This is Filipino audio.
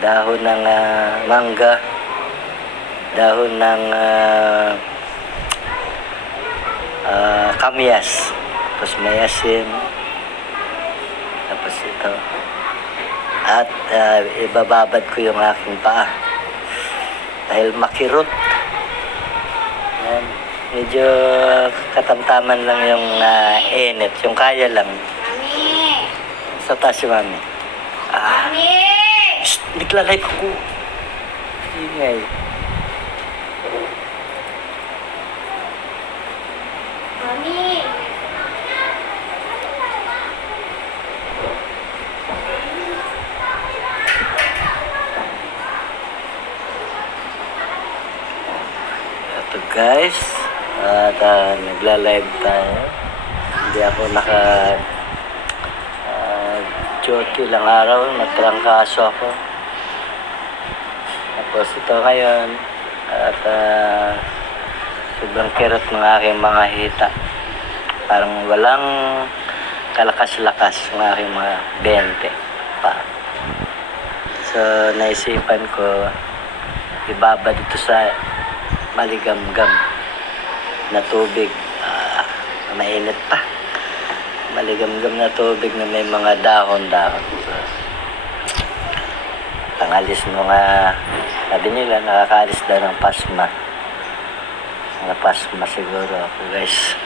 dahon ng mangga, dahon ng kamyas, tapos may asin, tapos ito, at ibababad ko yung aking paa dahil makirot. Yan. Medyo katamtaman lang yung init, yung kaya lang. Mami! Sa taas si Mami. Mami! Shhh! Nagla-live ako. Ingay. Mami! Ito guys, at nagla-live tayo. Hindi ako duty lang araw, nagtrangkaso ako. Tapos ito ngayon, at sobrang kirot ng aking mga hita. Parang walang kalakas-lakas ng aking mga 20 pa. So naisipan ko, ibaba dito sa maligamgam na tubig, mainit pa, maligamgam na tubig na may mga dahon-dahon. So, pangalis mga, sabi nila nakakaalis daw ng pasma, mga pasma siguro ako guys.